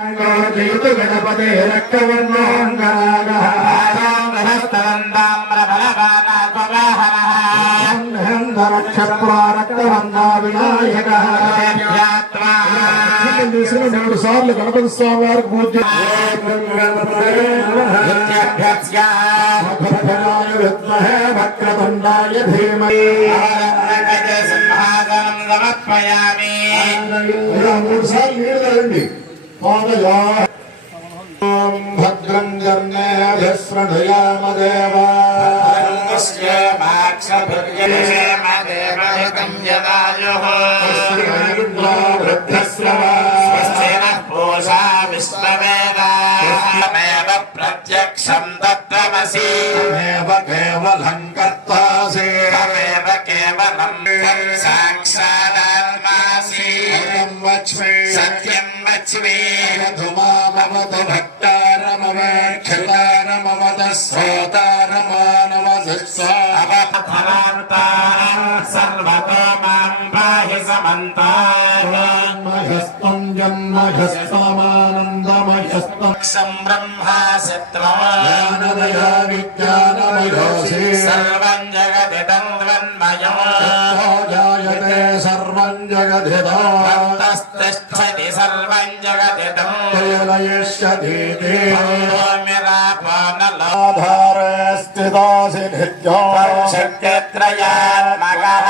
गणपते మూడు సార్లు గణపతి స్వామి వారికి పూజ వక్రతుండాయ ధీమహి మూడు సార్లు నీళ్ళు తాగండి. భద్రం జన్మేభిశృణుయామ దేవా ప్రత్యక్షం తత్వమసి కేవలం కర్తాసి కేవలం సాక్షాదాత్మాసి సత్యం వచ్మి మధుమామవత భక్తారమవేక్షితారమవత సర్వతో మాం పాహి సమంతామహస్తం జన్మహస్తమానందమహస్తం బ్రహ్మా జ్ఞానమయా విజ్ఞానమయోసి సర్వం జగదిదం త్వన్మయో జాయతే సర్వం జగదిదో తస్థిష్ఠతి సర్వం జగదిదం జయలయష్యతి ఆధారే స్థితాసి శక్తిత్రయాత్మకః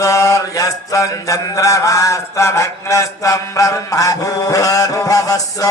సూర్యస్తం చంద్రమాస్తమగ్నస్తం బ్రహ్మ భూర్భువస్సు